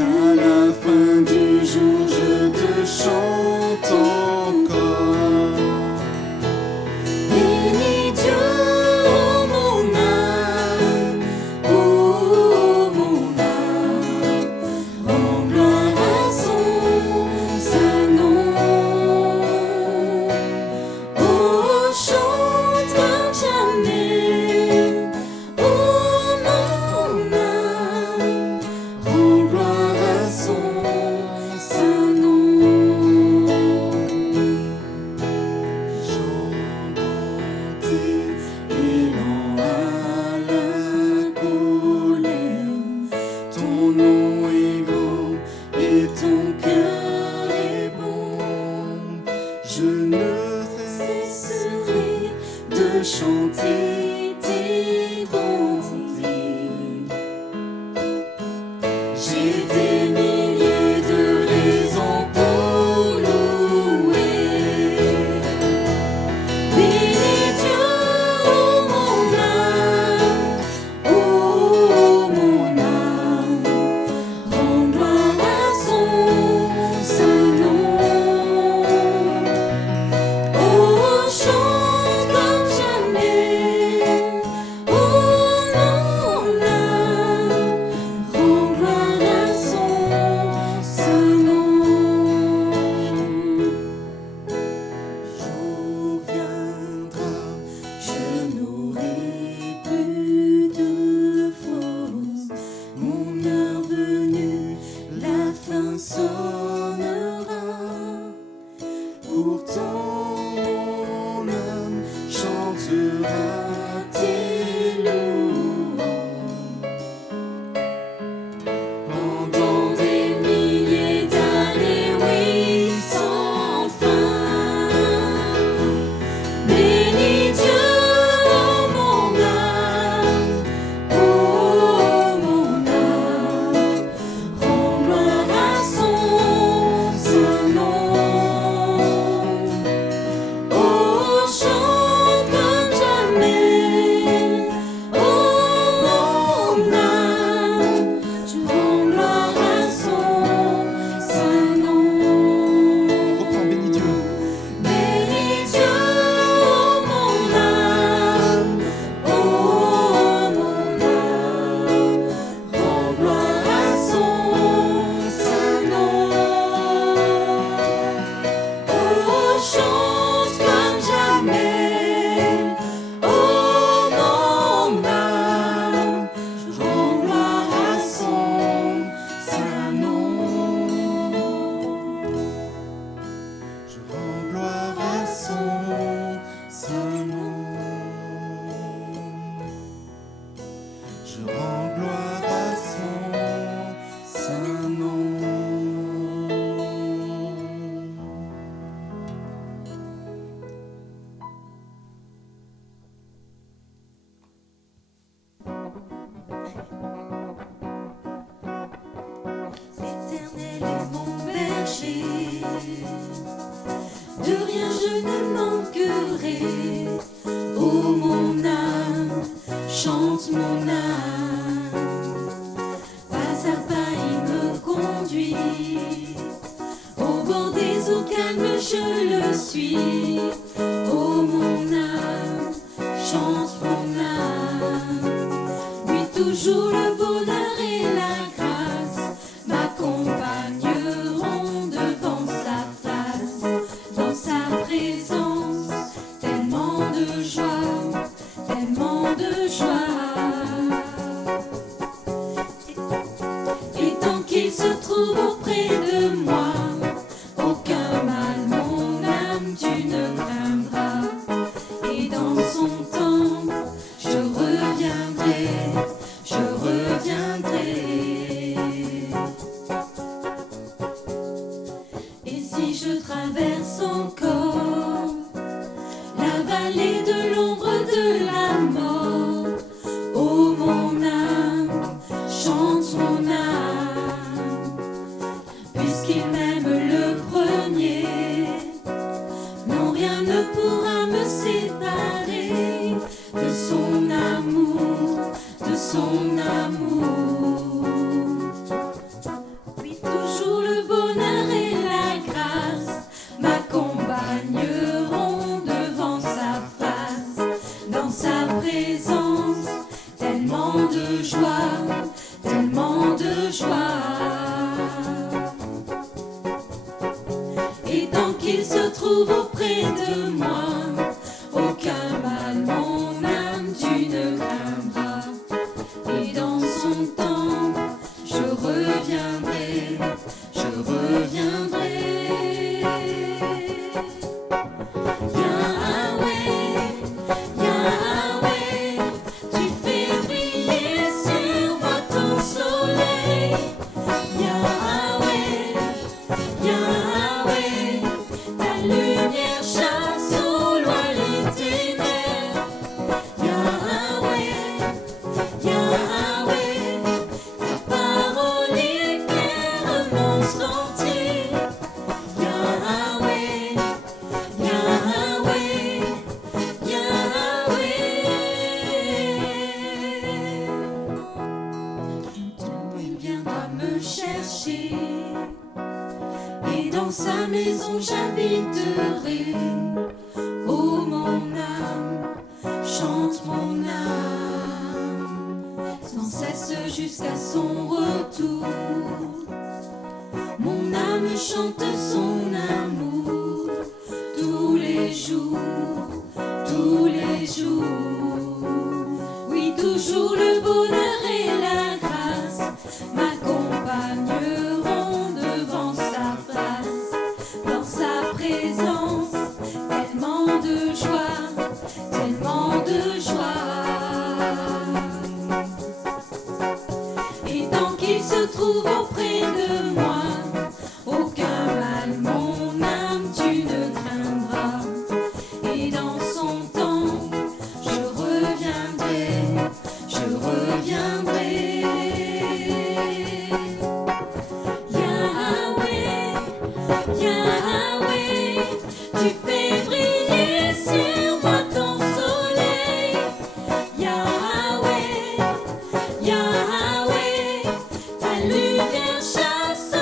Qu'à la fin du jour je te chante encore. Bénis Dieu, ô mon âme, ô mon âme, rends gloire à son saint nom. Oh, chante comme jamais, ô mon âme, rends gloire à son saint nom. Chanter élan à la colère, ton nom est grand et ton cœur est bon. Je ne cesserai de chanter tes bontés. J'ai des milliers de raisons pour louer. Bénis Dieu, ô mon âme, ô mon âme, rends gloire à son saint nom. Oh, chante comme jamais, ô mon âme, rends gloire à son saint nom. Jour viendra, je n'aurai plus de force. Mon heure venue, la fin sonnera. Pourtant mon âme chantera tes louanges. Pendant des milliers d'années, oui, sans fin. Bénis Dieu, ô mon âme, ô mon âme, rends gloire à son saint nom. Oh, chante comme jamais, ô mon âme, je rends gloire à son saint nom. Reprends, bénis Dieu. Bénis Dieu, ô mon âme, ô mon âme, rends gloire à son saint nom. Oh, chante comme jamais, ô mon âme, je rends gloire à son saint nom. Je rends gloire à son saint nom. Je rends gloire à son saint nom. L'Éternel est mon berger, de rien je ne manquerai. Ô mon âme, chante mon âme, pas à pas il me conduit. Au bord des eaux calmes je le suis. Ô mon âme, chante mon âme, lui toujours le bonheur et la grâce m'accompagneront devant sa face. Dans sa présence, tellement de joie, tellement de joie. Et tant qu'il se trouve auprès de moi, aucun mal, mon âme, tu ne craindras. Et dans son temps, je reviendrai, je reviendrai. Et si je traverse encore la vallée de l'ombre de la mort, ô mon âme, chante mon âme, puisqu'il m'aime le premier. Non, rien ne pourra me séparer de son amour, de son amour. me chercher. Et dans sa maison j'habiterai. Oh mon âme, chante mon âme, sans cesse jusqu'à son retour. Mon âme chante son amour tous les jours, tous les jours. Oui, toujours le bonheur et la grâce m'accompagneront devant sa face. Dans sa présence, tellement de joie, tellement de joie. Et tant qu'il se trouve auprès de moi, aucun mal, mon âme, tu ne craindras. Et dans son temps, je reviendrai, je reviendrai. Yahweh, Yahweh, tu fais briller sur moi ton soleil. Yahweh, Yahweh, ta lumière chasse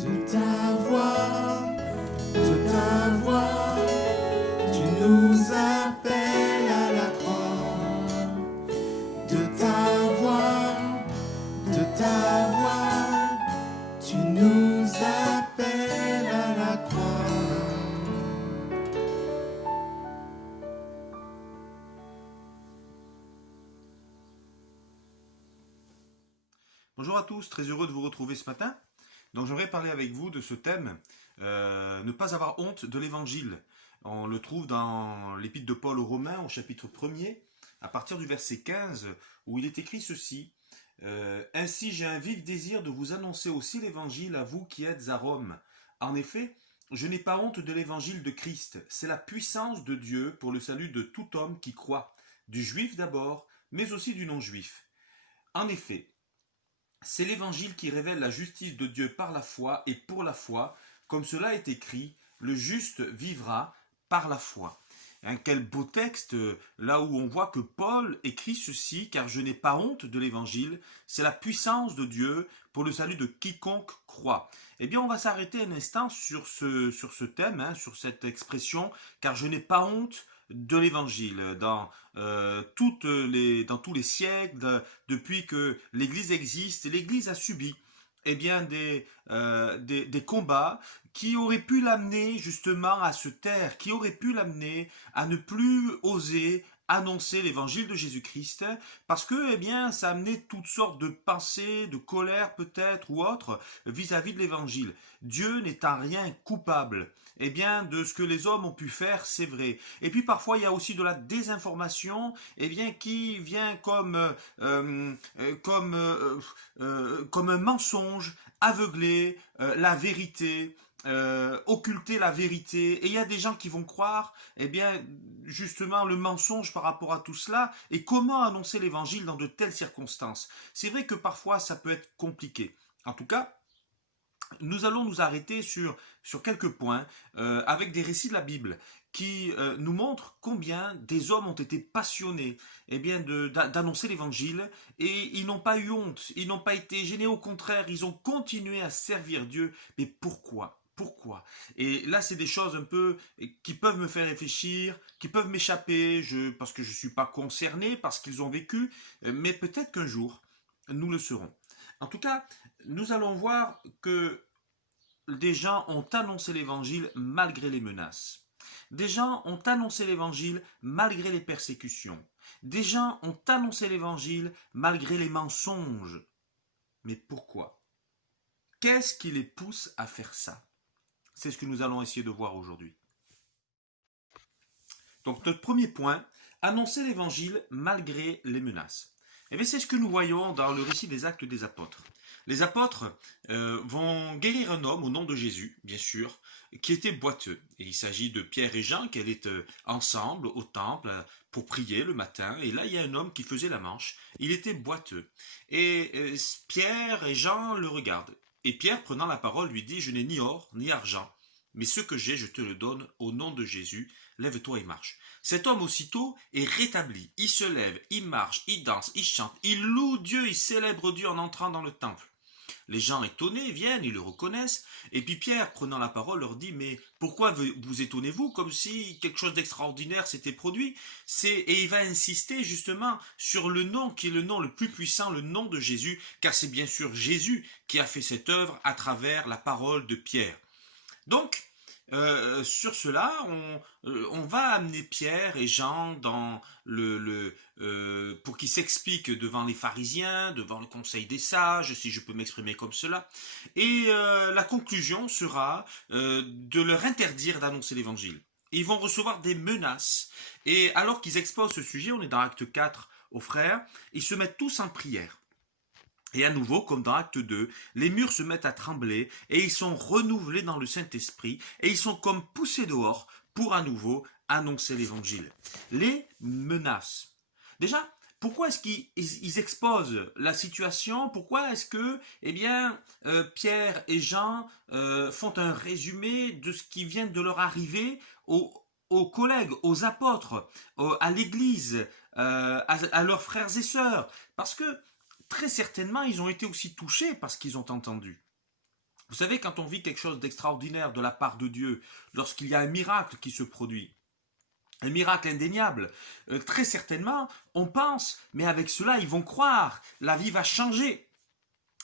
de ta voix, de ta voix. Tu nous appelles à la croix. De ta voix, tu nous appelles à la croix. Bonjour à tous, très heureux de vous retrouver ce matin. Donc j'aimerais parler avec vous de ce thème, ne pas avoir honte de l'évangile. On le trouve dans l'épître de Paul aux Romains au chapitre 1er, à partir du verset 15, où il est écrit ceci. Ainsi j'ai un vif désir de vous annoncer aussi l'évangile à vous qui êtes à Rome. En effet, je n'ai pas honte de l'évangile de Christ. C'est la puissance de Dieu pour le salut de tout homme qui croit, du juif d'abord, mais aussi du non-juif. En effet, c'est l'évangile qui révèle la justice de Dieu par la foi et pour la foi, comme cela est écrit, le juste vivra par la foi. Quel beau texte, là où on voit que Paul écrit ceci, car je n'ai pas honte de l'évangile, c'est la puissance de Dieu pour le salut de quiconque croit. Eh bien, on va s'arrêter un instant sur ce thème, sur cette expression, car je n'ai pas honte de l'évangile. Dans tous les siècles, depuis que l'Église existe, l'Église a subi des combats qui auraient pu l'amener justement à se taire, qui auraient pu l'amener à ne plus oser annoncer l'évangile de Jésus-Christ, parce que ça a amené toutes sortes de pensées, de colère peut-être ou autres vis-à-vis de l'évangile. Dieu n'est en rien coupable. De ce que les hommes ont pu faire, c'est vrai. Et puis parfois, il y a aussi de la désinformation, qui vient comme un mensonge, aveugler la vérité, occulter la vérité. Et il y a des gens qui vont croire, justement, le mensonge par rapport à tout cela. Et comment annoncer l'évangile dans de telles circonstances? C'est vrai que parfois, ça peut être compliqué. En tout cas, nous allons nous arrêter sur quelques points avec des récits de la Bible qui nous montrent combien des hommes ont été passionnés d'annoncer l'évangile et ils n'ont pas eu honte, ils n'ont pas été gênés, au contraire, ils ont continué à servir Dieu. Mais pourquoi ? Pourquoi? Et là, c'est des choses un peu qui peuvent me faire réfléchir, qui peuvent m'échapper, parce que je ne suis pas concerné, parce qu'ils ont vécu, mais peut-être qu'un jour, nous le serons. En tout cas, nous allons voir que des gens ont annoncé l'évangile malgré les menaces. Des gens ont annoncé l'évangile malgré les persécutions. Des gens ont annoncé l'évangile malgré les mensonges. Mais pourquoi? Qu'est-ce qui les pousse à faire ça? C'est ce que nous allons essayer de voir aujourd'hui. Donc notre premier point, annoncer l'évangile malgré les menaces. C'est ce que nous voyons dans le récit des Actes des Apôtres. Les apôtres vont guérir un homme au nom de Jésus, bien sûr, qui était boiteux. Et il s'agit de Pierre et Jean qui allaient ensemble au temple pour prier le matin. Et là, il y a un homme qui faisait la manche. Il était boiteux. Et Pierre et Jean le regardent. Et Pierre, prenant la parole, lui dit « Je n'ai ni or, ni argent, mais ce que j'ai, je te le donne au nom de Jésus. Lève-toi et marche. » Cet homme aussitôt est rétabli. Il se lève, il marche, il danse, il chante, il loue Dieu, il célèbre Dieu en entrant dans le temple. Les gens étonnés viennent, ils le reconnaissent. Et puis Pierre, prenant la parole, leur dit « Mais pourquoi vous étonnez-vous comme si quelque chose d'extraordinaire s'était produit ?» Et il va insister justement sur le nom qui est le nom le plus puissant, le nom de Jésus, car c'est bien sûr Jésus qui a fait cette œuvre à travers la parole de Pierre. Donc, sur cela, on va amener Pierre et Jean pour qu'ils s'expliquent devant les pharisiens, devant le conseil des sages, si je peux m'exprimer comme cela. Et la conclusion sera de leur interdire d'annoncer l'évangile. Ils vont recevoir des menaces. Et alors qu'ils exposent ce sujet, on est dans Acte 4 aux frères, ils se mettent tous en prière. Et à nouveau, comme dans Acte 2, les murs se mettent à trembler et ils sont renouvelés dans le Saint-Esprit et ils sont comme poussés dehors pour à nouveau annoncer l'évangile. Les menaces. Déjà, pourquoi est-ce qu'ils exposent la situation? Pourquoi est-ce que Pierre et Jean font un résumé de ce qui vient de leur arriver aux collègues, aux apôtres, à l'Église, à leurs frères et sœurs? Parce que très certainement, ils ont été aussi touchés par ce qu'ils ont entendu. Vous savez, quand on vit quelque chose d'extraordinaire de la part de Dieu, lorsqu'il y a un miracle qui se produit, un miracle indéniable, très certainement, on pense, mais avec cela, ils vont croire, la vie va changer.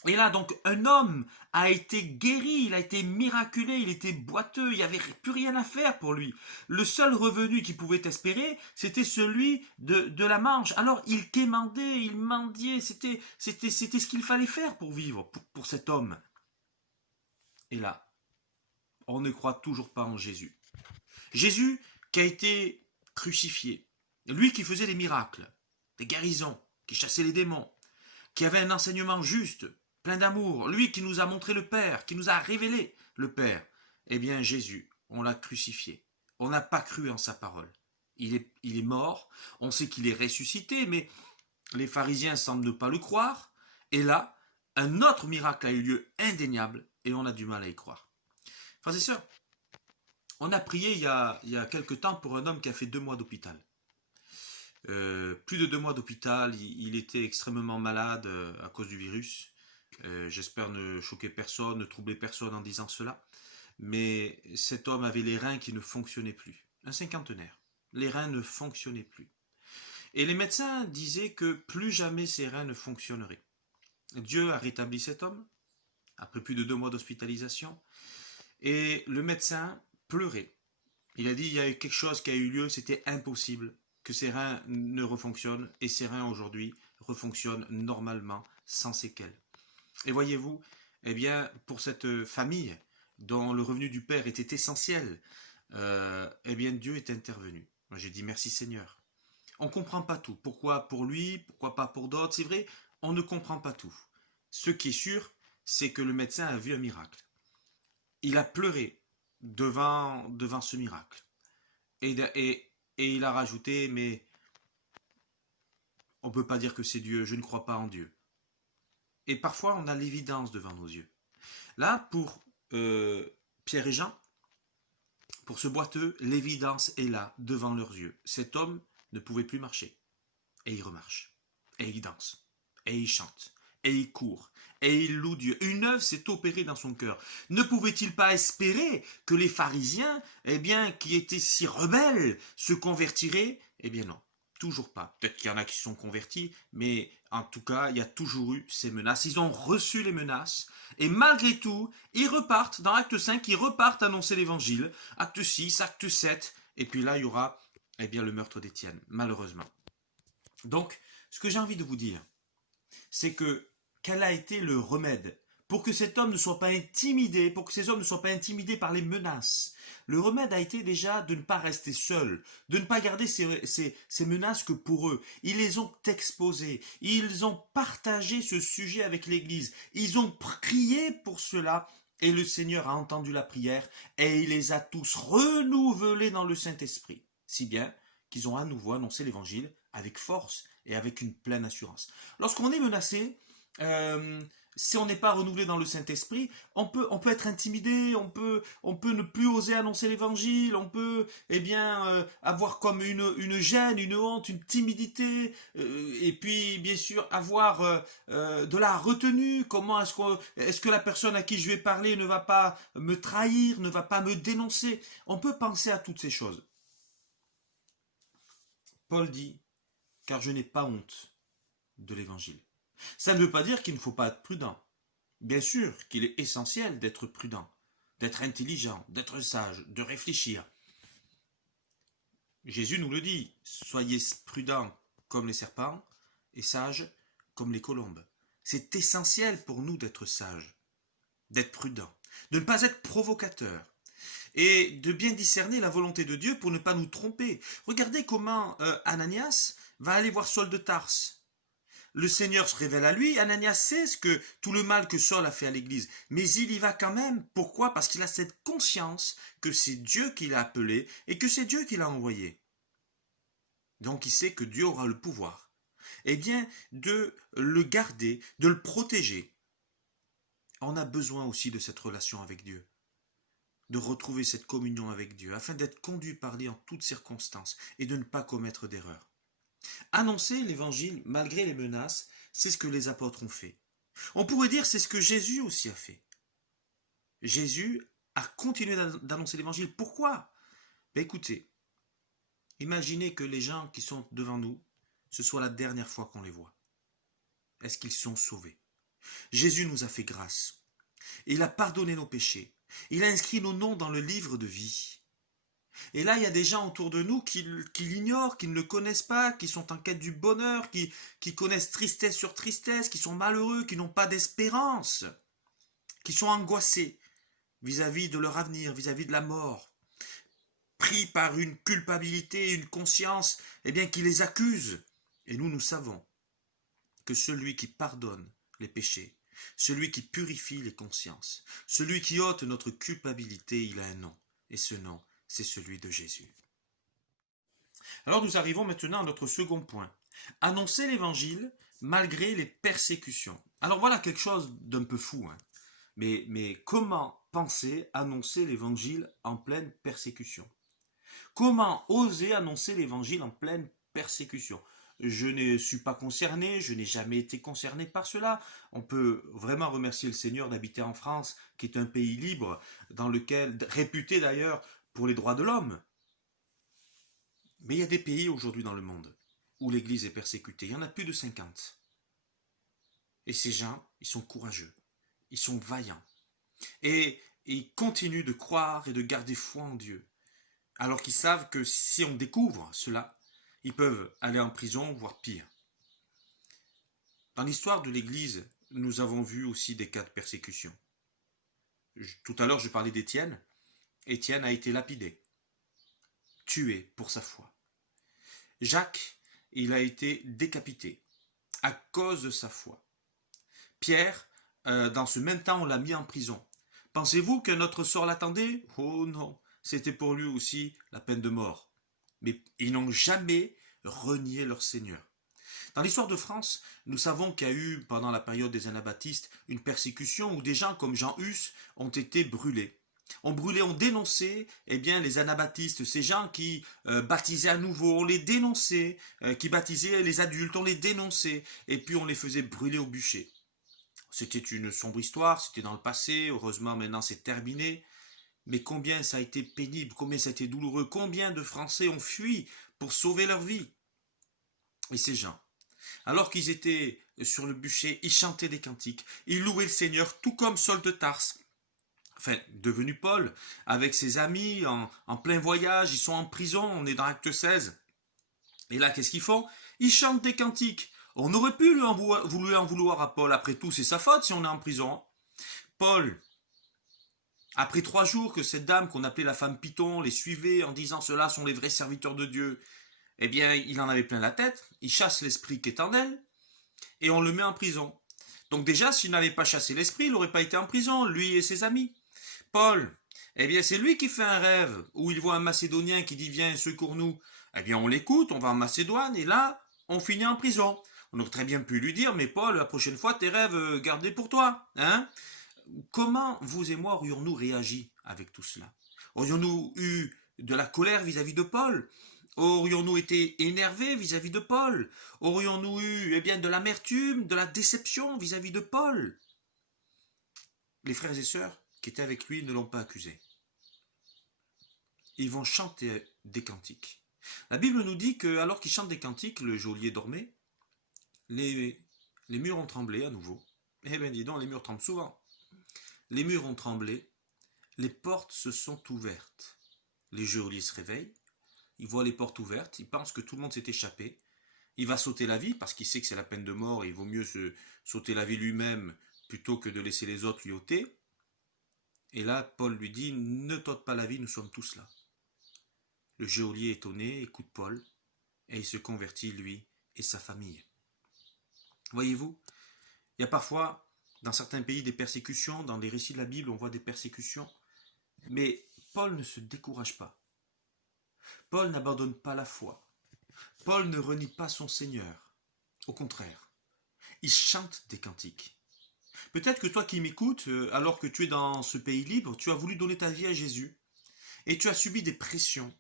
Et là, donc, un homme a été guéri, il a été miraculé, il était boiteux, il n'y avait plus rien à faire pour lui. Le seul revenu qu'il pouvait espérer, c'était celui de la manche. Alors, il quémandait, il mendiait, c'était ce qu'il fallait faire pour vivre, pour cet homme. Et là, on ne croit toujours pas en Jésus. Jésus qui a été crucifié, lui qui faisait des miracles, des guérisons, qui chassait les démons, qui avait un enseignement juste, plein d'amour, lui qui nous a montré le Père, qui nous a révélé le Père, eh bien Jésus, on l'a crucifié. On n'a pas cru en sa parole. Il est mort, on sait qu'il est ressuscité, mais les pharisiens semblent ne pas le croire, et là, un autre miracle a eu lieu indéniable, et on a du mal à y croire. Frères et sœurs, on a prié il y a quelque temps pour un homme qui a fait 2 mois d'hôpital. Plus de 2 mois d'hôpital, il était extrêmement malade à cause du virus. J'espère ne choquer personne, ne troubler personne en disant cela. Mais cet homme avait les reins qui ne fonctionnaient plus. Un cinquantenaire. Les reins ne fonctionnaient plus. Et les médecins disaient que plus jamais ses reins ne fonctionneraient. Dieu a rétabli cet homme, après plus de 2 mois d'hospitalisation. Et le médecin pleurait. Il a dit, il y a eu quelque chose qui a eu lieu, c'était impossible que ses reins ne refonctionnent. Et ses reins aujourd'hui refonctionnent normalement, sans séquelles. Et voyez-vous, eh bien, pour cette famille dont le revenu du Père était essentiel, eh bien, Dieu est intervenu. Moi, j'ai dit merci Seigneur. On ne comprend pas tout. Pourquoi pour lui, pourquoi pas pour d'autres? C'est vrai, on ne comprend pas tout. Ce qui est sûr, c'est que le médecin a vu un miracle. Il a pleuré devant ce miracle. Et il a rajouté, mais on ne peut pas dire que c'est Dieu, je ne crois pas en Dieu. Et parfois, on a l'évidence devant nos yeux. Là, pour Pierre et Jean, pour ce boiteux, l'évidence est là, devant leurs yeux. Cet homme ne pouvait plus marcher. Et il remarche. Et il danse. Et il chante. Et il court. Et il loue Dieu. Une œuvre s'est opérée dans son cœur. Ne pouvait-il pas espérer que les pharisiens, eh bien, qui étaient si rebelles, se convertiraient? Eh bien non. Toujours pas. Peut-être qu'il y en a qui se sont convertis, mais en tout cas, il y a toujours eu ces menaces. Ils ont reçu les menaces, et malgré tout, ils repartent, dans Acte 5, ils repartent annoncer l'évangile. Acte 6, Acte 7, et puis là, il y aura, eh bien, le meurtre d'Étienne, malheureusement. Donc, ce que j'ai envie de vous dire, c'est que, quel a été le remède pour que cet homme ne soit pas intimidé, pour que ces hommes ne soient pas intimidés par les menaces? Le remède a été déjà de ne pas rester seul, de ne pas garder ces menaces que pour eux. Ils les ont exposées, ils ont partagé ce sujet avec l'Église, ils ont prié pour cela, et le Seigneur a entendu la prière, et il les a tous renouvelés dans le Saint-Esprit, si bien qu'ils ont à nouveau annoncé l'Évangile avec force et avec une pleine assurance. Lorsqu'on est menacé, si on n'est pas renouvelé dans le Saint-Esprit, on peut être intimidé, on peut ne plus oser annoncer l'évangile, on peut avoir comme une gêne, une honte, une timidité, et puis bien sûr avoir de la retenue. Comment est-ce que la personne à qui je vais parler ne va pas me trahir, ne va pas me dénoncer? On peut penser à toutes ces choses. Paul dit, car je n'ai pas honte de l'évangile. Ça ne veut pas dire qu'il ne faut pas être prudent. Bien sûr qu'il est essentiel d'être prudent, d'être intelligent, d'être sage, de réfléchir. Jésus nous le dit, soyez prudents comme les serpents et sages comme les colombes. C'est essentiel pour nous d'être sages, d'être prudents, de ne pas être provocateurs et de bien discerner la volonté de Dieu pour ne pas nous tromper. Regardez comment Ananias va aller voir Saul de Tarse. Le Seigneur se révèle à lui, Ananias sait tout le mal que Saul a fait à l'église, mais il y va quand même. Pourquoi? Parce qu'il a cette conscience que c'est Dieu qui l'a appelé et que c'est Dieu qui l'a envoyé. Donc il sait que Dieu aura le pouvoir, eh bien, de le garder, de le protéger. On a besoin aussi de cette relation avec Dieu, de retrouver cette communion avec Dieu, afin d'être conduit par lui en toutes circonstances et de ne pas commettre d'erreurs. Annoncer l'évangile malgré les menaces, c'est ce que les apôtres ont fait. On pourrait dire c'est ce que Jésus aussi a fait. Jésus a continué d'annoncer l'évangile. Pourquoi? Ben écoutez, imaginez que les gens qui sont devant nous, ce soit la dernière fois qu'on les voit. Est-ce qu'ils sont sauvés? Jésus nous a fait grâce. Il a pardonné nos péchés. Il a inscrit nos noms dans le livre de vie. Et là, il y a des gens autour de nous qui l'ignorent, qui ne le connaissent pas, qui sont en quête du bonheur, qui connaissent tristesse sur tristesse, qui sont malheureux, qui n'ont pas d'espérance, qui sont angoissés vis-à-vis de leur avenir, vis-à-vis de la mort, pris par une culpabilité, une conscience, qui les accuse. Et nous savons que celui qui pardonne les péchés, celui qui purifie les consciences, celui qui ôte notre culpabilité, il a un nom. Et ce nom, c'est celui de Jésus. Alors nous arrivons maintenant à notre second point. Annoncer l'évangile malgré les persécutions. Alors voilà quelque chose d'un peu fou. Mais comment penser annoncer l'évangile en pleine persécution? Comment oser annoncer l'évangile en pleine persécution? Je ne suis pas concerné, je n'ai jamais été concerné par cela. On peut vraiment remercier le Seigneur d'habiter en France, qui est un pays libre, dans lequel, réputé d'ailleurs pour les droits de l'homme. Mais il y a des pays aujourd'hui dans le monde où l'Église est persécutée. Il y en a plus de 50. Et ces gens, ils sont courageux, ils sont vaillants. Et ils continuent de croire et de garder foi en Dieu. Alors qu'ils savent que si on découvre cela, ils peuvent aller en prison, voire pire. Dans l'histoire de l'Église, nous avons vu aussi des cas de persécution. Tout à l'heure, je parlais d'Étienne. Étienne a été lapidé, tué pour sa foi. Jacques, il a été décapité à cause de sa foi. Pierre, dans ce même temps, on l'a mis en prison. Pensez-vous que notre sort l'attendait? Oh non, c'était pour lui aussi la peine de mort. Mais ils n'ont jamais renié leur Seigneur. Dans l'histoire de France, nous savons qu'il y a eu, pendant la période des anabaptistes, une persécution où des gens comme Jean Hus ont été brûlés. On brûlait, on dénonçait les anabaptistes, ces gens qui baptisaient à nouveau, on les dénonçait, qui baptisaient les adultes, on les dénonçait, et puis on les faisait brûler au bûcher. C'était une sombre histoire, c'était dans le passé, heureusement maintenant c'est terminé. Mais combien ça a été pénible, combien ça a été douloureux, combien de Français ont fui pour sauver leur vie. Et ces gens, alors qu'ils étaient sur le bûcher, ils chantaient des cantiques, ils louaient le Seigneur, tout comme Saul de Tarse, devenu Paul, avec ses amis, en plein voyage, ils sont en prison, on est dans Acte 16. Et là, qu'est-ce qu'ils font? Ils chantent des cantiques. On aurait pu lui en vouloir à Paul, après tout, c'est sa faute si on est en prison. Paul, après 3 jours que cette dame qu'on appelait la femme Python les suivait en disant ceux-là sont les vrais serviteurs de Dieu, il en avait plein la tête, il chasse l'esprit qui est en elle, et on le met en prison. Donc déjà, s'il n'avait pas chassé l'esprit, il n'aurait pas été en prison, lui et ses amis. Paul, c'est lui qui fait un rêve, où il voit un Macédonien qui dit viens, secours-nous. On l'écoute, on va en Macédoine, et là, on finit en prison. On aurait très bien pu lui dire, mais Paul, la prochaine fois, tes rêves, garde-les pour toi, Comment vous et moi aurions-nous réagi avec tout cela? Aurions-nous eu de la colère vis-à-vis de Paul? Aurions-nous été énervés vis-à-vis de Paul? Aurions-nous eu de l'amertume, de la déception vis-à-vis de Paul? Les frères et sœurs qui étaient avec lui ne l'ont pas accusé. Ils vont chanter des cantiques. La Bible nous dit que alors qu'ils chantent des cantiques, le geôlier dormait, les murs ont tremblé à nouveau. Dis donc, les murs tremblent souvent. Les murs ont tremblé, les portes se sont ouvertes. Les geôliers se réveillent, il voit les portes ouvertes, il pense que tout le monde s'est échappé. Il va sauter la vie parce qu'il sait que c'est la peine de mort et il vaut mieux se sauter la vie lui-même plutôt que de laisser les autres lui ôter. Et là, Paul lui dit, ne t'ôte pas la vie, nous sommes tous là. Le geôlier étonné écoute Paul et il se convertit, lui et sa famille. Voyez-vous, il y a parfois dans certains pays des persécutions, dans les récits de la Bible on voit des persécutions, mais Paul ne se décourage pas. Paul n'abandonne pas la foi. Paul ne renie pas son Seigneur. Au contraire, il chante des cantiques. Peut-être que toi qui m'écoutes, alors que tu es dans ce pays libre, tu as voulu donner ta vie à Jésus et tu as subi des pressions,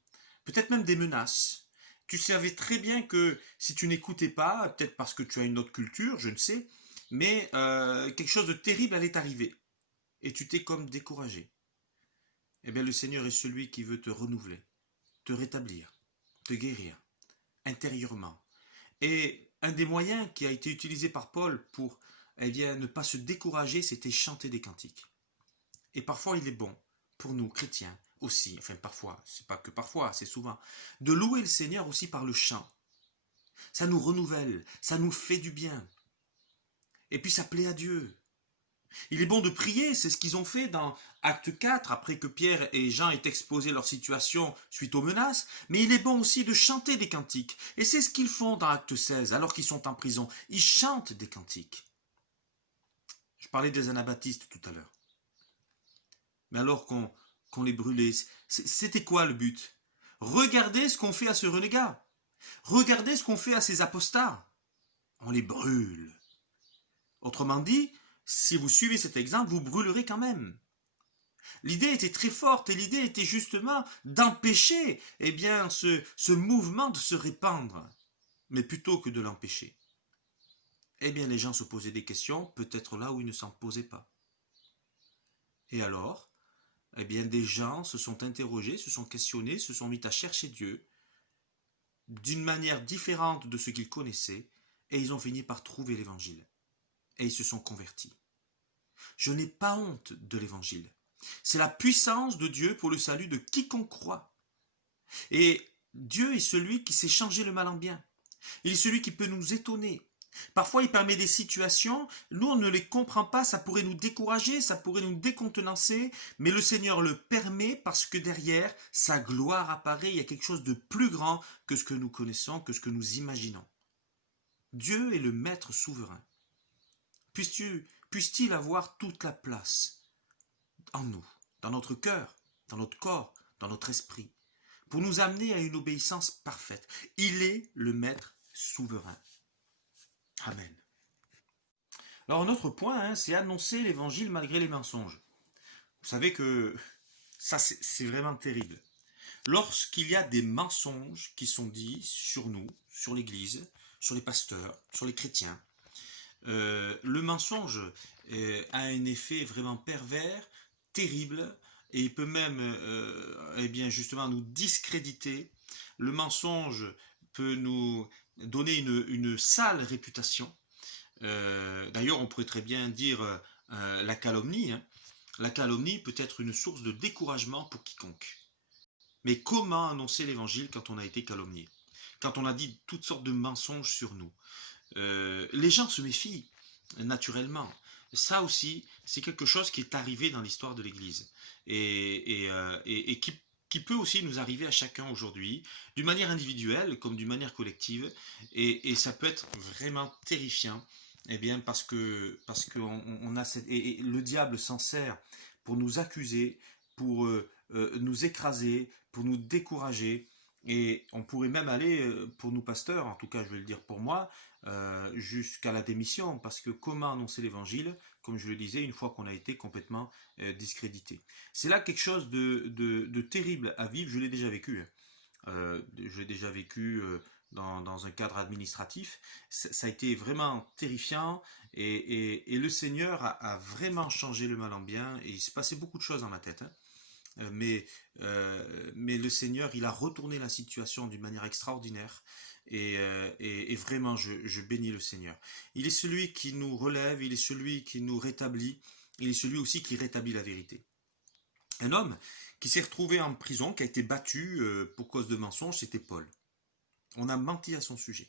peut-être même des menaces. Tu savais très bien que si tu n'écoutais pas, peut-être parce que tu as une autre culture, je ne sais, mais quelque chose de terrible allait t'arriver. et tu t'es comme découragé, eh bien le Seigneur est celui qui veut te renouveler, te rétablir, te guérir intérieurement. Et un des moyens qui a été utilisé par Paul pour ne pas se décourager, c'était chanter des cantiques. Et parfois il est bon pour nous chrétiens aussi, enfin parfois, c'est pas que parfois, c'est souvent, de louer le Seigneur aussi par le chant. Ça nous renouvelle, ça nous fait du bien. Et puis ça plaît à Dieu. Il est bon de prier, c'est ce qu'ils ont fait dans Acte 4, après que Pierre et Jean aient exposé leur situation suite aux menaces, mais il est bon aussi de chanter des cantiques. Et c'est ce qu'ils font dans Acte 16, alors qu'ils sont en prison. Ils chantent des cantiques. Je parlais des anabaptistes tout à l'heure. Mais alors qu'on les brûlait, c'était quoi le but? Regardez ce qu'on fait à ce renégat. Regardez ce qu'on fait à ces apostats. On les brûle. Autrement dit, si vous suivez cet exemple, vous brûlerez quand même. L'idée était très forte et l'idée était justement d'empêcher ce mouvement de se répandre. Mais plutôt que de l'empêcher, les gens se posaient des questions, peut-être là où ils ne s'en posaient pas. Et alors, des gens se sont interrogés, se sont questionnés, se sont mis à chercher Dieu d'une manière différente de ce qu'ils connaissaient et ils ont fini par trouver l'évangile. Et ils se sont convertis. Je n'ai pas honte de l'évangile. C'est la puissance de Dieu pour le salut de quiconque croit. Et Dieu est celui qui sait changer le mal en bien. Il est celui qui peut nous étonner. Parfois, il permet des situations, nous on ne les comprend pas, ça pourrait nous décourager, ça pourrait nous décontenancer, mais le Seigneur le permet parce que derrière, sa gloire apparaît, il y a quelque chose de plus grand que ce que nous connaissons, que ce que nous imaginons. Dieu est le maître souverain. Puisse-t-il avoir toute la place en nous, dans notre cœur, dans notre corps, dans notre esprit, pour nous amener à une obéissance parfaite. Il est le maître souverain. Amen. Alors un autre point, c'est annoncer l'évangile malgré les mensonges. Vous savez que ça c'est vraiment terrible. Lorsqu'il y a des mensonges qui sont dits sur nous, sur l'Église, sur les pasteurs, sur les chrétiens, le mensonge a un effet vraiment pervers, terrible, et il peut même justement nous discréditer. Le mensonge peut nous donner une sale réputation. D'ailleurs, on pourrait très bien dire la calomnie. La calomnie peut être une source de découragement pour quiconque. Mais comment annoncer l'évangile quand on a été calomnié? Quand on a dit toutes sortes de mensonges sur nous? Les gens se méfient naturellement. Ça aussi, c'est quelque chose qui est arrivé dans l'histoire de l'Église et qui peut aussi nous arriver à chacun aujourd'hui, d'une manière individuelle comme d'une manière collective, et ça peut être vraiment terrifiant, parce que on a et le diable s'en sert pour nous accuser, pour nous écraser, pour nous décourager. Et on pourrait même aller, pour nous pasteurs, en tout cas je vais le dire pour moi, jusqu'à la démission, parce que comment annoncer l'évangile, comme je le disais, une fois qu'on a été complètement discrédité. C'est là quelque chose de terrible à vivre, je l'ai déjà vécu. Je l'ai déjà vécu dans un cadre administratif. Ça a été vraiment terrifiant, et le Seigneur a vraiment changé le mal en bien, et il se passait beaucoup de choses dans ma tête. Mais le Seigneur, il a retourné la situation d'une manière extraordinaire, et vraiment je bénis le Seigneur. Il est celui qui nous relève, il est celui qui nous rétablit, il est celui aussi qui rétablit la vérité. Un homme qui s'est retrouvé en prison, qui a été battu pour cause de mensonges, c'était Paul. On a menti à son sujet.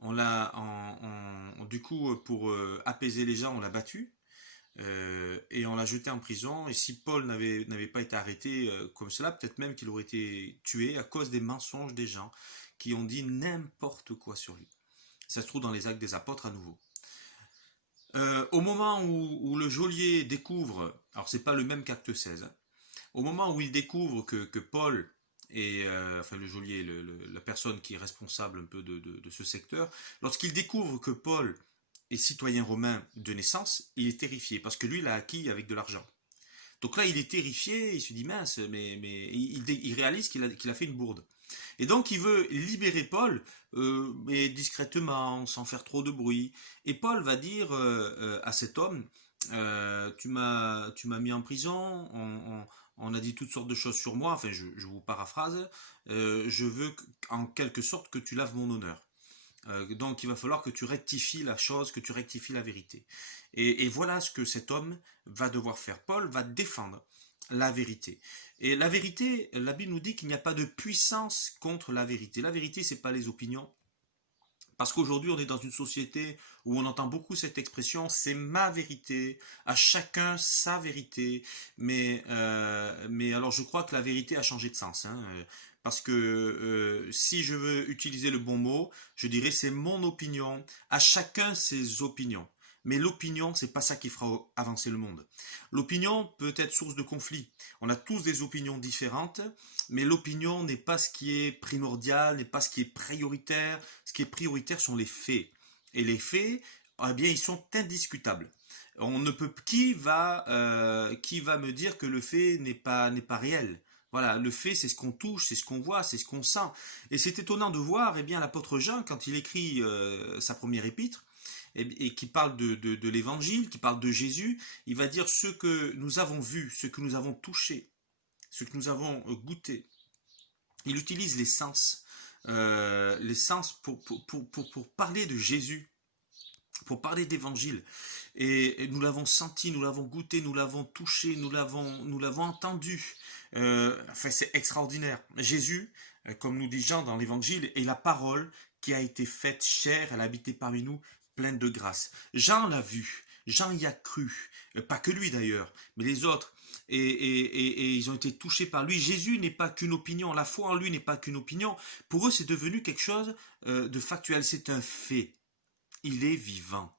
On l'a, du coup, pour apaiser les gens, on l'a battu. Et on l'a jeté en prison, et si Paul n'avait pas été arrêté comme cela, peut-être même qu'il aurait été tué à cause des mensonges des gens qui ont dit n'importe quoi sur lui. Ça se trouve dans les Actes des Apôtres à nouveau. Au moment où le geôlier découvre, alors c'est pas le même qu'Acte 16, au moment où il découvre que Paul et le geôlier, la personne qui est responsable un peu de ce secteur, lorsqu'il découvre que Paul est citoyen romain de naissance, il est terrifié, parce que lui, il l'a acquis avec de l'argent. Donc là, il est terrifié, il se dit mince, mais il réalise qu'il a fait une bourde. Et donc, il veut libérer Paul, mais discrètement, sans faire trop de bruit. Et Paul va dire à cet homme, tu m'as mis en prison, on a dit toutes sortes de choses sur moi, enfin je vous paraphrase, je veux en quelque sorte que tu laves mon honneur. Donc il va falloir que tu rectifies la chose, que tu rectifies la vérité. Et voilà ce que cet homme va devoir faire. Paul va défendre la vérité. Et la vérité, la Bible nous dit qu'il n'y a pas de puissance contre la vérité. La vérité, c'est pas les opinions. Parce qu'aujourd'hui, on est dans une société où on entend beaucoup cette expression, c'est ma vérité, à chacun sa vérité. Mais alors, je crois que la vérité a changé de sens. Hein, parce que si je veux utiliser le bon mot, je dirais c'est mon opinion, à chacun ses opinions. Mais l'opinion, c'est pas ça qui fera avancer le monde. L'opinion peut être source de conflit. On a tous des opinions différentes, mais l'opinion n'est pas ce qui est primordial, n'est pas ce qui est prioritaire. Ce qui est prioritaire sont les faits. Et les faits, eh bien, ils sont indiscutables. On ne peut qui va me dire que le fait n'est pas réel. Voilà, le fait, c'est ce qu'on touche, c'est ce qu'on voit, c'est ce qu'on sent. Et c'est étonnant de voir, eh bien, l'apôtre Jean, quand il écrit sa première épître, et qui parle de l'évangile, qui parle de Jésus, il va dire ce que nous avons vu, ce que nous avons touché, ce que nous avons goûté. Il utilise les sens pour parler de Jésus, pour parler d'évangile. Et nous l'avons senti, nous l'avons goûté, nous l'avons touché, nous l'avons entendu. Enfin, c'est extraordinaire. Jésus, comme nous dit Jean dans l'évangile, est la parole qui a été faite chair, elle a habité parmi nous, pleine de grâce. Jean l'a vu, Jean y a cru, pas que lui d'ailleurs, mais les autres. Et ils ont été touchés par lui. Jésus n'est pas qu'une opinion, la foi en lui n'est pas qu'une opinion. Pour eux, c'est devenu quelque chose de factuel, c'est un fait. Il est vivant.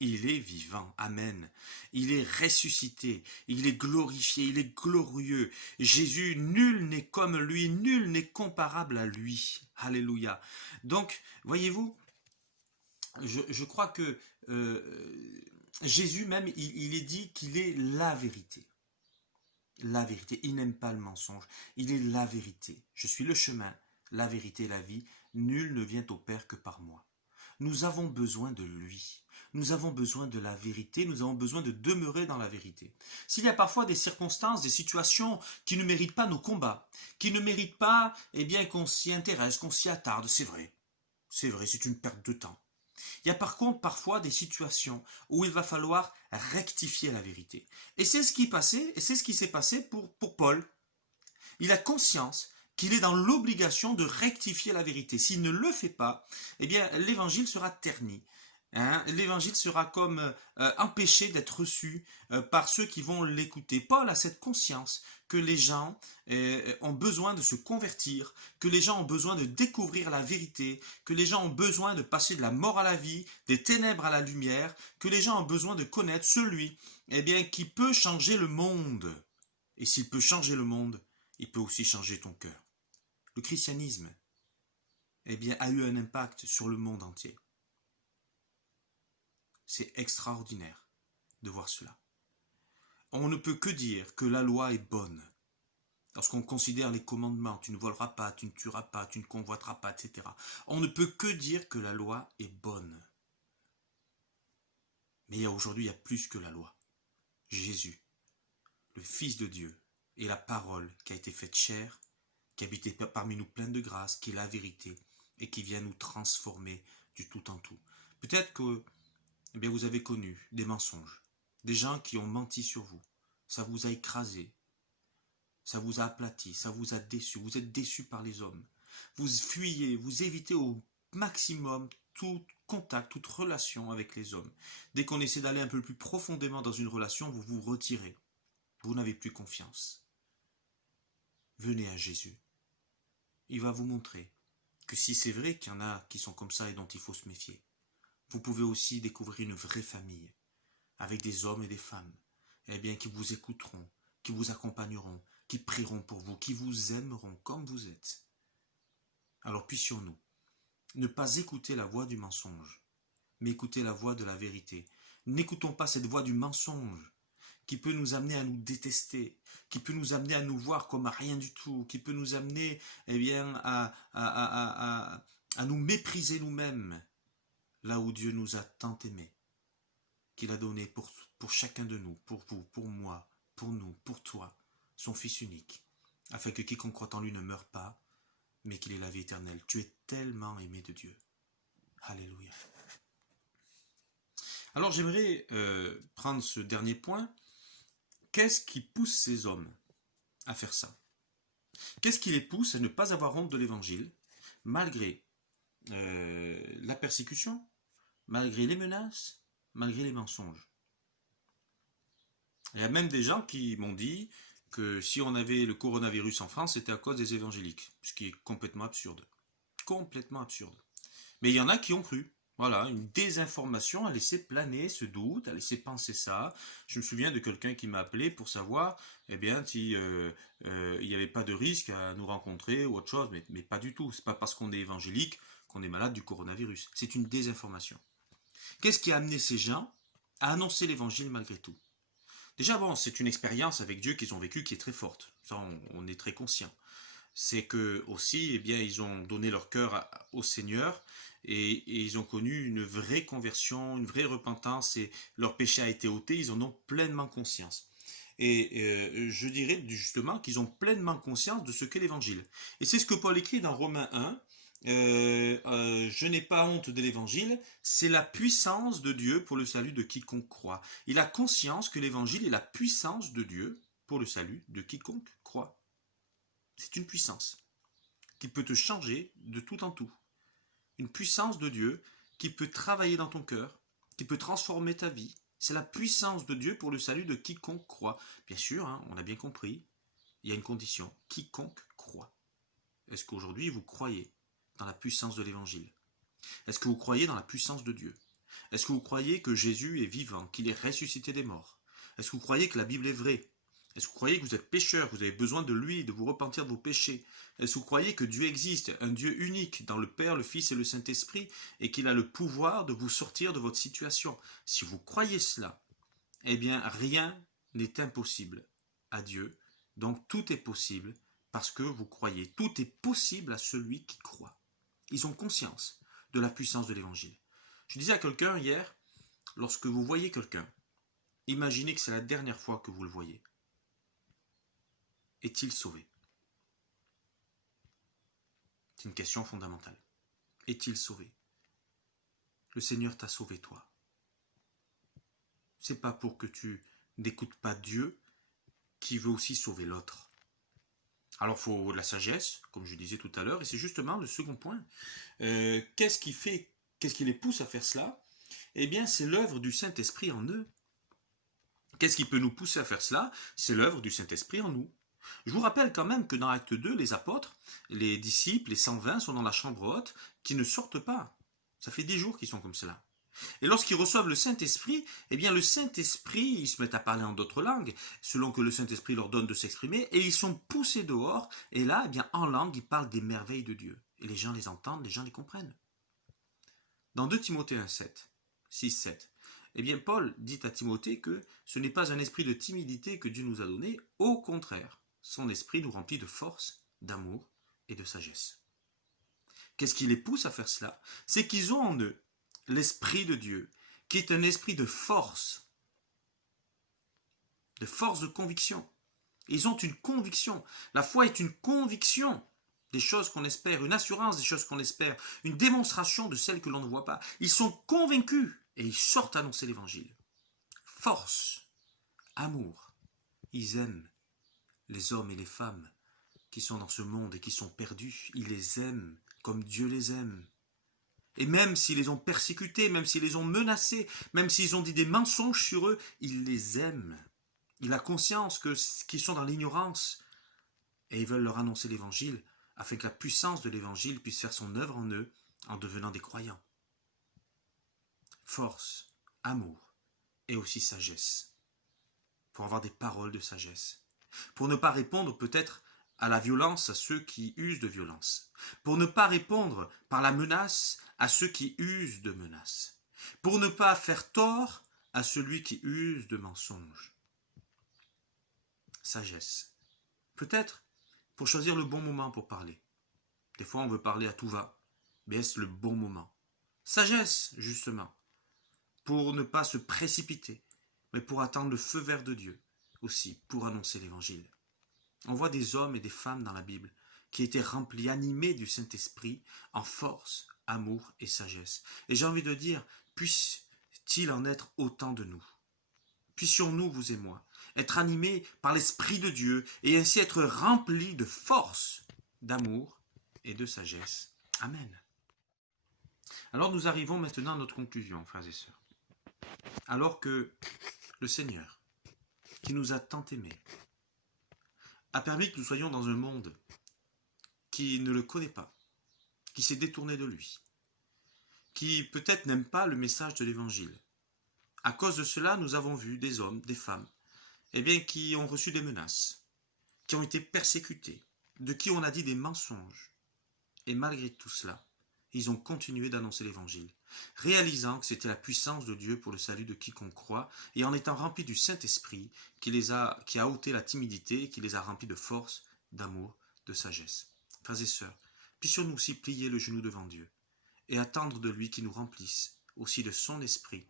Il est vivant, amen. Il est ressuscité, il est glorifié, il est glorieux. Jésus, nul n'est comme lui, nul n'est comparable à lui. Alléluia. Donc, voyez-vous, je crois que Jésus même, il est dit qu'il est la vérité. La vérité, il n'aime pas le mensonge, il est la vérité. Je suis le chemin, la vérité et la vie. Nul ne vient au Père que par moi. Nous avons besoin de lui. Nous avons besoin de la vérité, nous avons besoin de demeurer dans la vérité. S'il y a parfois des circonstances, des situations qui ne méritent pas nos combats, qui ne méritent pas, eh bien, qu'on s'y intéresse, qu'on s'y attarde, c'est vrai, c'est une perte de temps. Il y a par contre parfois des situations où il va falloir rectifier la vérité. Et c'est ce qui passait, et c'est ce qui s'est passé pour Paul. Il a conscience qu'il est dans l'obligation de rectifier la vérité. S'il ne le fait pas, eh bien, l'évangile sera terni. Hein, l'évangile sera comme empêché d'être reçu par ceux qui vont l'écouter. Paul a cette conscience que les gens ont besoin de se convertir, que les gens ont besoin de découvrir la vérité, que les gens ont besoin de passer de la mort à la vie, des ténèbres à la lumière, que les gens ont besoin de connaître celui qui peut changer le monde. Et s'il peut changer le monde, il peut aussi changer ton cœur. Le christianisme a eu un impact sur le monde entier. C'est extraordinaire de voir cela. On ne peut que dire que la loi est bonne. Lorsqu'on considère les commandements, tu ne voleras pas, tu ne tueras pas, tu ne convoiteras pas, etc. On ne peut que dire que la loi est bonne. Mais aujourd'hui, il y a plus que la loi. Jésus, le Fils de Dieu, est la parole qui a été faite chair, qui habitait parmi nous pleine de grâce, qui est la vérité, et qui vient nous transformer du tout en tout. Peut-être que vous avez connu des mensonges, des gens qui ont menti sur vous. Ça vous a écrasé, ça vous a aplati, ça vous a déçu. Vous êtes déçu par les hommes. Vous fuyez, vous évitez au maximum tout contact, toute relation avec les hommes. Dès qu'on essaie d'aller un peu plus profondément dans une relation, vous vous retirez. Vous n'avez plus confiance. Venez à Jésus. Il va vous montrer que si c'est vrai qu'il y en a qui sont comme ça et dont il faut se méfier, vous pouvez aussi découvrir une vraie famille, avec des hommes et des femmes, qui vous écouteront, qui vous accompagneront, qui prieront pour vous, qui vous aimeront comme vous êtes. Alors puissions-nous ne pas écouter la voix du mensonge, mais écouter la voix de la vérité. N'écoutons pas cette voix du mensonge, qui peut nous amener à nous détester, qui peut nous amener à nous voir comme à rien du tout, qui peut nous amener à nous mépriser nous-mêmes, là où Dieu nous a tant aimés, qu'il a donné pour pour chacun de nous, pour vous, pour moi, pour nous, pour toi, son Fils unique, afin que quiconque croit en lui ne meure pas, mais qu'il ait la vie éternelle. Tu es tellement aimé de Dieu. Alléluia. Alors j'aimerais prendre ce dernier point. Qu'est-ce qui pousse ces hommes à faire ça? Qu'est-ce qui les pousse à ne pas avoir honte de l'évangile, malgré la persécution, malgré les menaces, malgré les mensonges? Il y a même des gens qui m'ont dit que si on avait le coronavirus en France, c'était à cause des évangéliques, ce qui est complètement absurde. Complètement absurde. Mais il y en a qui ont cru. Voilà, une désinformation a laissé planer ce doute, a laissé penser ça. Je me souviens de quelqu'un qui m'a appelé pour savoir, eh bien, si il n'y avait pas de risque à nous rencontrer ou autre chose, mais pas du tout. C'est pas parce qu'on est évangélique qu'on est malade du coronavirus. C'est une désinformation. Qu'est-ce qui a amené ces gens à annoncer l'évangile malgré tout? Déjà, bon, c'est une expérience avec Dieu qu'ils ont vécue qui est très forte. Ça, on est très conscient. C'est que aussi, eh bien, ils ont donné leur cœur au Seigneur et ils ont connu une vraie conversion, une vraie repentance et leur péché a été ôté. Ils en ont pleinement conscience. Et je dirais justement qu'ils ont pleinement conscience de ce qu'est l'Évangile. Et c'est ce que Paul écrit dans Romains 1. Je n'ai pas honte de l'évangile, c'est la puissance de Dieu pour le salut de quiconque croit. Il a conscience que l'évangile est la puissance de Dieu pour le salut de quiconque croit. C'est une puissance qui peut te changer de tout en tout. Une puissance de Dieu qui peut travailler dans ton cœur, qui peut transformer ta vie. C'est la puissance de Dieu pour le salut de quiconque croit. Bien sûr, hein, on a bien compris, il y a une condition, quiconque croit. Est-ce qu'aujourd'hui vous croyez dans la puissance de l'évangile? Est-ce que vous croyez dans la puissance de Dieu? Est-ce que vous croyez que Jésus est vivant, qu'il est ressuscité des morts? Est-ce que vous croyez que la Bible est vraie? Est-ce que vous croyez que vous êtes pécheur, vous avez besoin de lui, de vous repentir de vos péchés? Est-ce que vous croyez que Dieu existe, un Dieu unique dans le Père, le Fils et le Saint-Esprit, et qu'il a le pouvoir de vous sortir de votre situation? Si vous croyez cela, eh bien rien n'est impossible à Dieu, donc tout est possible parce que vous croyez. Tout est possible à celui qui croit. Ils ont conscience de la puissance de l'évangile. Je disais à quelqu'un hier, lorsque vous voyez quelqu'un, imaginez que c'est la dernière fois que vous le voyez. Est-il sauvé? C'est une question fondamentale. Est-il sauvé? Le Seigneur t'a sauvé toi. C'est pas pour que tu n'écoutes pas Dieu qui veut aussi sauver l'autre. Alors il faut de la sagesse, comme je disais tout à l'heure, et c'est justement le second point. Qu'est-ce qui les pousse à faire cela? Eh bien, c'est l'œuvre du Saint-Esprit en eux. Qu'est-ce qui peut nous pousser à faire cela? C'est l'œuvre du Saint-Esprit en nous. Je vous rappelle quand même que dans Acte 2, les apôtres, les disciples, les 120 sont dans la chambre haute, qui ne sortent pas. Ça fait 10 jours qu'ils sont comme cela. Et lorsqu'ils reçoivent le Saint-Esprit, eh bien le Saint-Esprit, ils se mettent à parler en d'autres langues, selon que le Saint-Esprit leur donne de s'exprimer, et ils sont poussés dehors, et là, eh bien en langue, ils parlent des merveilles de Dieu. Et les gens les entendent, les gens les comprennent. Dans 2 Timothée 6, 7, eh bien Paul dit à Timothée que ce n'est pas un esprit de timidité que Dieu nous a donné, au contraire, son esprit nous remplit de force, d'amour et de sagesse. Qu'est-ce qui les pousse à faire cela? C'est qu'ils ont en eux l'Esprit de Dieu, qui est un esprit de force de conviction. Ils ont une conviction. La foi est une conviction des choses qu'on espère, une assurance des choses qu'on espère, une démonstration de celles que l'on ne voit pas. Ils sont convaincus et ils sortent annoncer l'évangile. Force, amour. Ils aiment les hommes et les femmes qui sont dans ce monde et qui sont perdus. Ils les aiment comme Dieu les aime. Et même s'ils les ont persécutés, même s'ils les ont menacés, même s'ils ont dit des mensonges sur eux, ils les aiment. Il a conscience qu'ils sont dans l'ignorance. Et ils veulent leur annoncer l'évangile, afin que la puissance de l'évangile puisse faire son œuvre en eux, en devenant des croyants. Force, amour, et aussi sagesse. Pour avoir des paroles de sagesse. Pour ne pas répondre peut-être à la violence à ceux qui usent de violence. Pour ne pas répondre par la menace à ceux qui usent de menaces. Pour ne pas faire tort à celui qui use de mensonges. Sagesse. Peut-être pour choisir le bon moment pour parler. Des fois on veut parler à tout va, mais est-ce le bon moment? Sagesse, justement, pour ne pas se précipiter, mais pour attendre le feu vert de Dieu aussi, pour annoncer l'Évangile. On voit des hommes et des femmes dans la Bible qui étaient remplis, animés du Saint-Esprit en force, amour et sagesse. Et j'ai envie de dire, puisse-t-il en être autant de nous. Puissions-nous, vous et moi, être animés par l'Esprit de Dieu et ainsi être remplis de force, d'amour et de sagesse. Amen. Alors nous arrivons maintenant à notre conclusion, frères et sœurs. Alors que le Seigneur, qui nous a tant aimés, a permis que nous soyons dans un monde qui ne le connaît pas, qui s'est détourné de lui, qui peut-être n'aime pas le message de l'Évangile. À cause de cela, nous avons vu des hommes, des femmes, qui ont reçu des menaces, qui ont été persécutés, de qui on a dit des mensonges. Et malgré tout cela, ils ont continué d'annoncer l'Évangile, réalisant que c'était la puissance de Dieu pour le salut de quiconque croit, et en étant remplis du Saint-Esprit qui a ôté la timidité, qui les a remplis de force, d'amour, de sagesse. Frères et sœurs, puissions-nous aussi plier le genou devant Dieu et attendre de lui qu'il nous remplisse aussi de son esprit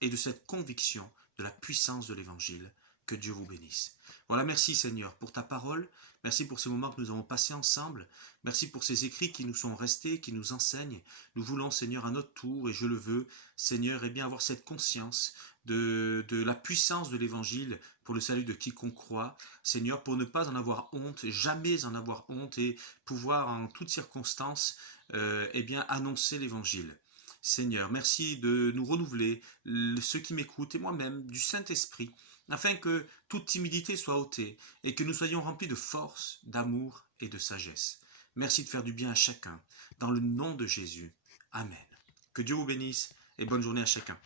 et de cette conviction de la puissance de l'Évangile. Que Dieu vous bénisse. Voilà, merci Seigneur pour ta parole, merci pour ce moment que nous avons passé ensemble, merci pour ces écrits qui nous sont restés, qui nous enseignent. Nous voulons Seigneur à notre tour, et je le veux, Seigneur, avoir cette conscience de la puissance de l'Évangile pour le salut de quiconque croit, Seigneur, pour ne pas en avoir honte, jamais en avoir honte, et pouvoir en toutes circonstances annoncer l'Évangile. Seigneur, merci de nous renouveler, ceux qui m'écoutent et moi-même, du Saint-Esprit, afin que toute timidité soit ôtée et que nous soyons remplis de force, d'amour et de sagesse. Merci de faire du bien à chacun, dans le nom de Jésus. Amen. Que Dieu vous bénisse et bonne journée à chacun.